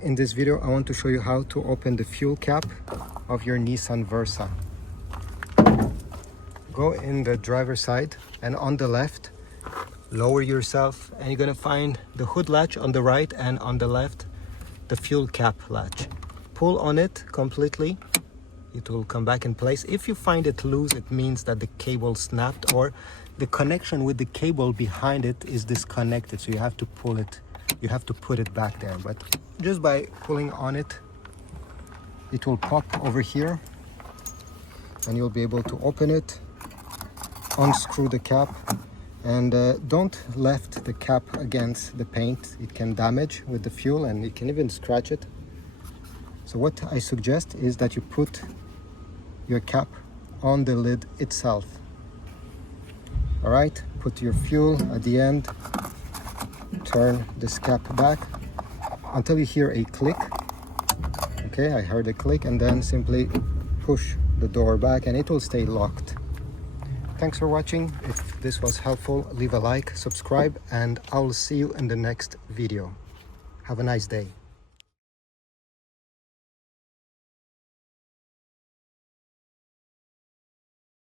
In this video, I want to show you how to open the fuel cap of your Nissan Versa. Go in the driver's side and on the left, lower yourself and you're gonna find the hood latch on the right, and on the left, the fuel cap latch. Pull on it completely. It will come back in place. If you find it loose, it means that the cable snapped or the connection with the cable behind it is disconnected. So you have to pull it. You have to put it back there. But just by pulling on it, it will pop over here and you'll be able to open it, unscrew the cap, and don't left the cap against the paint. It can damage with the fuel and you can even scratch it. So what I suggest is that you put your cap on the lid itself. All right, put your fuel at the end, turn this cap back until you hear a click. Okay, I heard a click, and then simply push the door back and it will stay locked. Thanks for watching. If this was helpful, leave a like, subscribe, and I'll see you in the next video. Have a nice day.